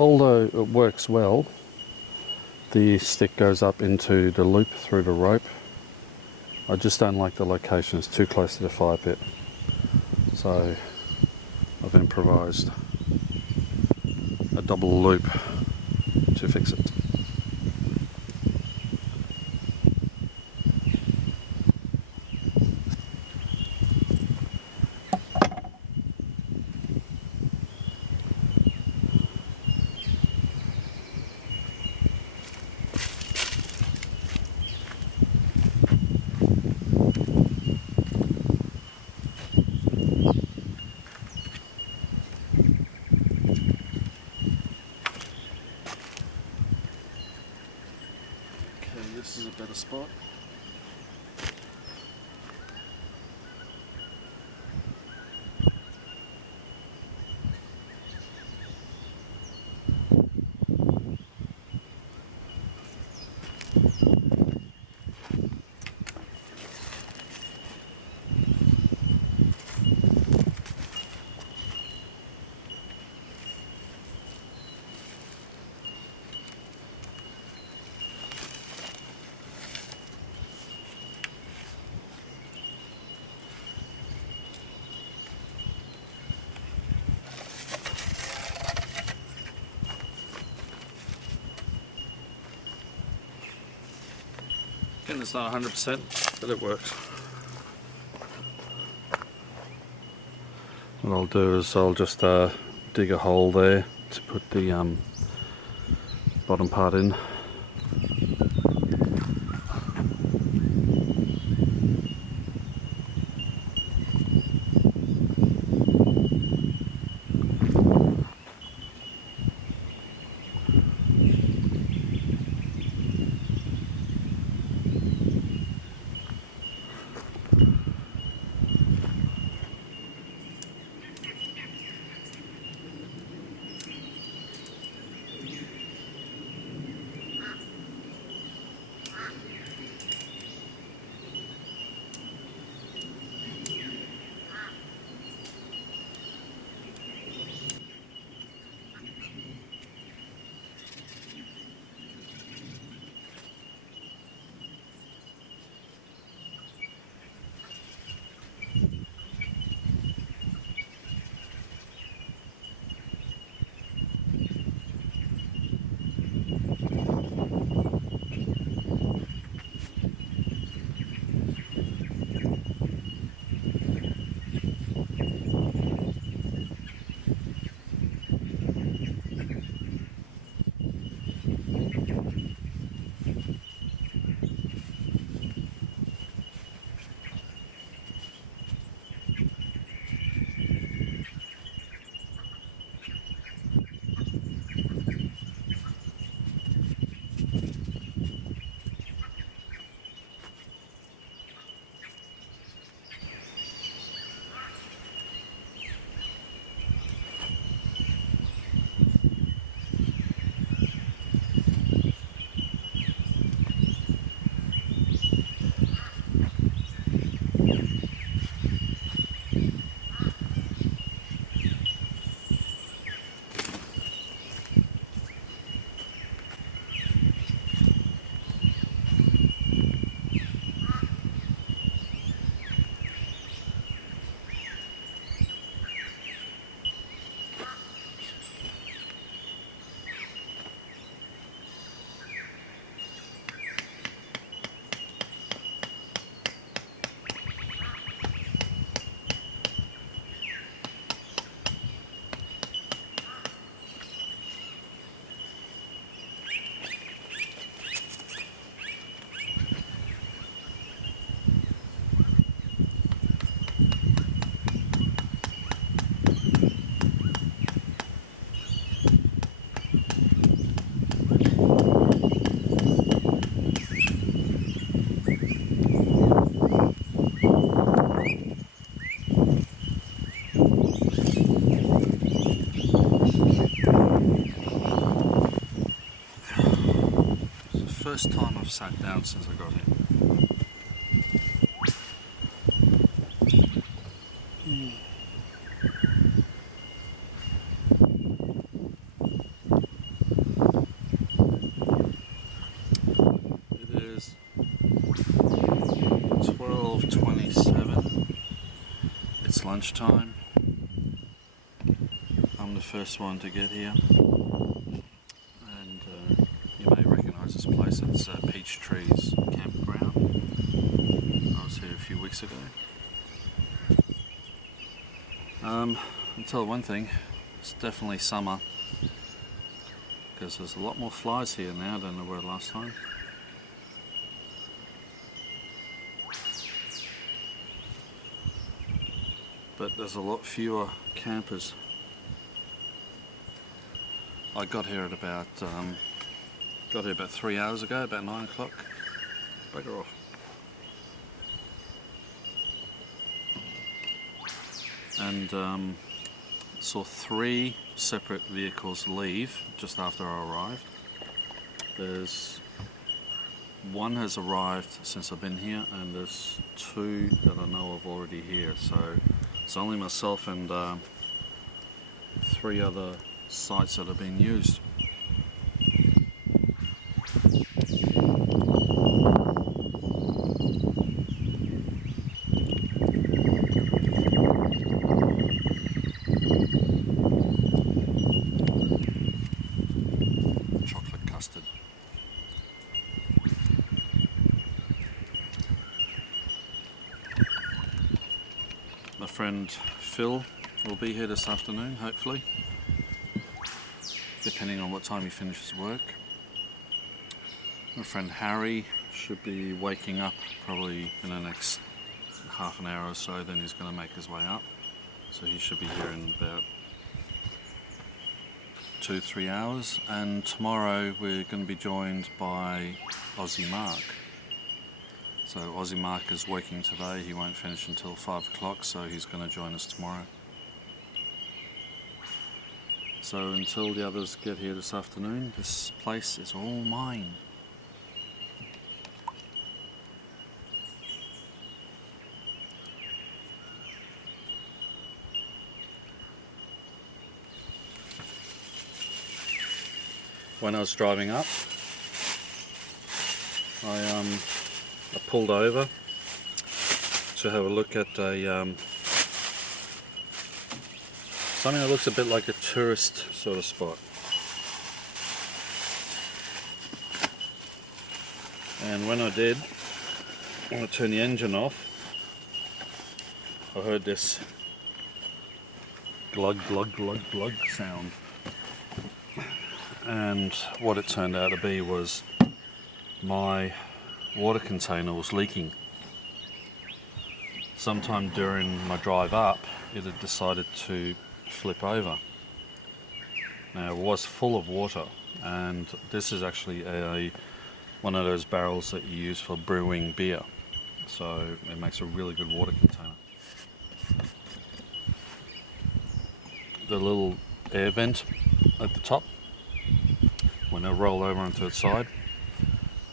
although it works well, the stick goes up into the loop through the rope. I just don't like the location, it's too close to the fire pit. So I've improvised a double loop to fix it. This is a better spot. Again, it's not 100%, but it works. What I'll do is I'll just dig a hole there to put the bottom part in. First time I've sat down since I got here. It's lunchtime. I'm the first one to get here, and you may recognise this place. It's Peach Trees Campground. I was here a few weeks ago. I'll tell you one thing, it's definitely summer, because there's a lot more flies here now than there were last time. But there's a lot fewer campers. I got here at about 3 hours ago, about 9 o'clock. Bugger off. And saw 3 separate vehicles leave just after I arrived. One has arrived since I've been here, and there's 2 that I know of already here. So it's only myself and 3 other sites that are being used. Chocolate custard. My friend Phil will be here this afternoon, hopefully, depending on what time he finishes work. My friend Harry should be waking up probably in the next half an hour or so, then he's going to make his way up. So he should be here in about 2-3 hours. And tomorrow we're going to be joined by Aussie Mark. So Aussie Mark is working today, he won't finish until 5 o'clock, so he's going to join us tomorrow. So until the others get here this afternoon, this place is all mine. When I was driving up, I pulled over to have a look at something that looks a bit like a tourist sort of spot. And when I did, when I turned the engine off, I heard this glug glug glug glug sound. And what it turned out to be was my water container was leaking. Sometime during my drive up, it had decided to flip over. Now it was full of water, and this is actually one of those barrels that you use for brewing beer, so it makes a really good water container. The little air vent at the top, when I roll over onto its side,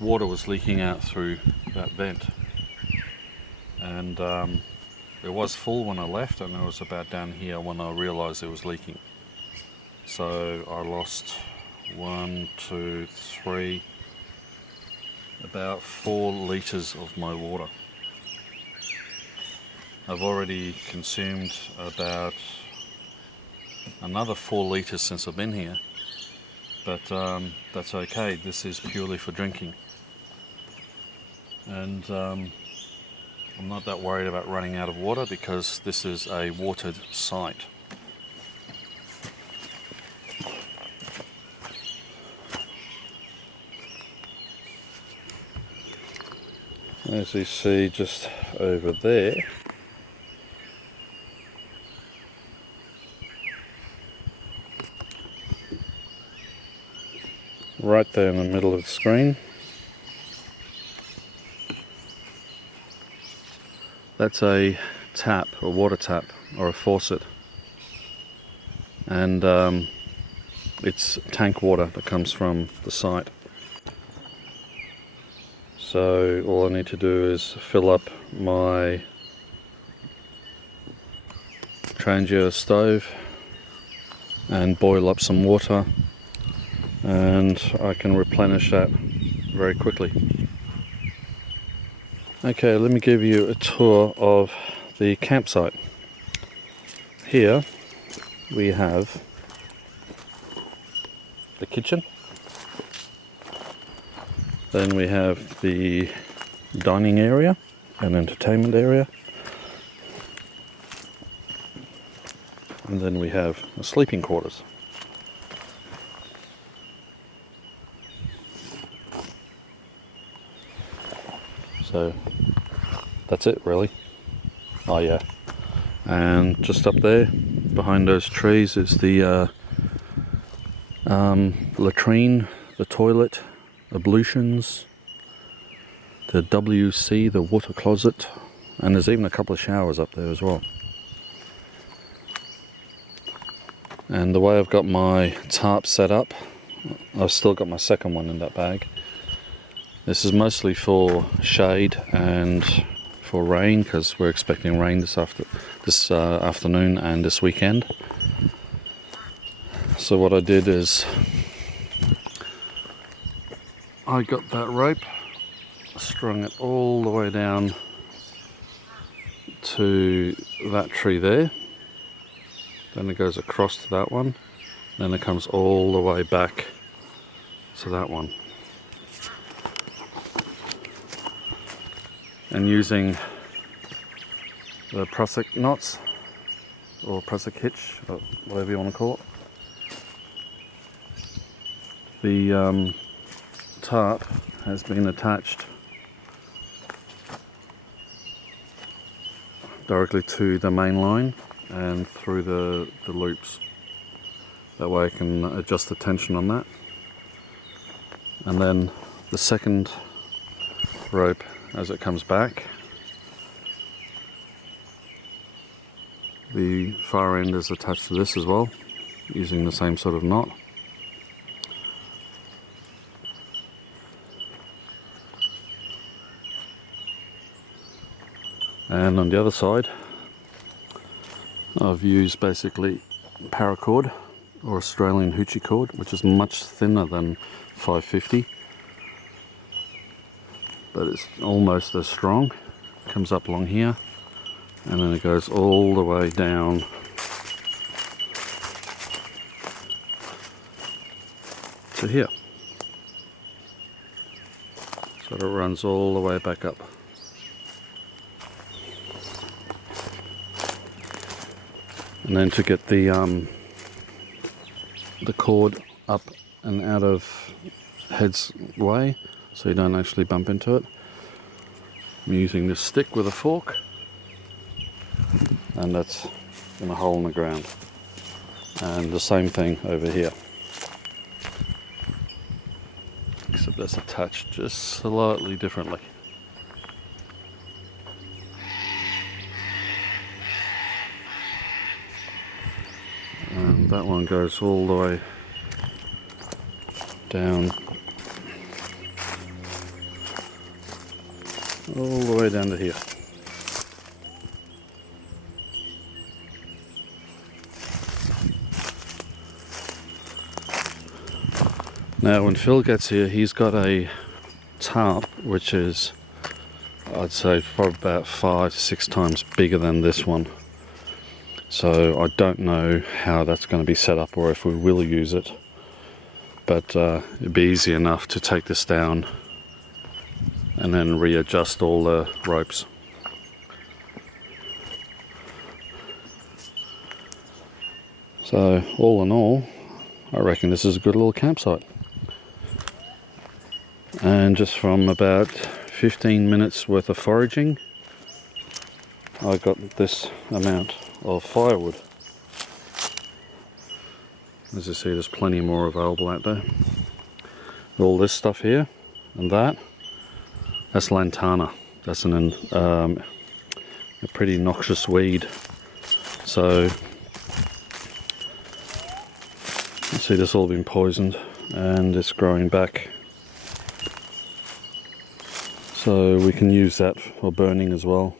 water was leaking out through that vent, and it was full when I left, and it was about down here when I realised it was leaking. So I lost 1, 2, 3, about 4 litres of my water. I've already consumed about another 4 litres since I've been here, but that's okay. This is purely for drinking, and I'm not that worried about running out of water because this is a watered site. As you see just over there, right there in the middle of the screen, that's a tap, a water tap or a faucet, and it's tank water that comes from the site. So all I need to do is fill up my Trangia stove and boil up some water, and I can replenish that very quickly. Okay, let me give you a tour of the campsite. here we have the kitchen. Then we have the dining area and entertainment area. And then we have the sleeping quarters. So that's it really. Oh yeah. And just up there behind those trees is the latrine, the toilet, ablutions, the WC, the water closet, and there's even a couple of showers up there as well. And the way I've got my tarp set up, I've still got my second one in that bag. This is mostly for shade and for rain, because we're expecting rain this afternoon and this weekend. So what I did is I got that rope, strung it all the way down to that tree there. Then it goes across to that one. Then it comes all the way back to that one. And using the prusik knots, or prusik hitch, or whatever you want to call it, the tarp has been attached directly to the main line and through the loops. That way I can adjust the tension on that. And then the second rope, as it comes back, the far end is attached to this as well, using the same sort of knot. And on the other side, I've used basically paracord or Australian hoochie cord, which is much thinner than 550, but it's almost as strong. It comes up along here and then it goes all the way down to here, so it runs all the way back up. And then to get the cord up and out of head's way, so you don't actually bump into it, I'm using this stick with a fork, and that's in a hole in the ground. And the same thing over here, except that's attached just slightly differently. And that one goes all the way down, all the way down to here. Now when Phil gets here, he's got a tarp which is, I'd say, probably about 5-6 times bigger than this one. So I don't know how that's going to be set up or if we will use it, but it'd be easy enough to take this down and then readjust all the ropes. So all in all, I reckon this is a good little campsite. And just from about 15 minutes worth of foraging, I got this amount of firewood. As you see, there's plenty more available out there. All this stuff here and that's lantana. That's a pretty noxious weed. So you see, this all been poisoned and it's growing back. So we can use that for burning as well.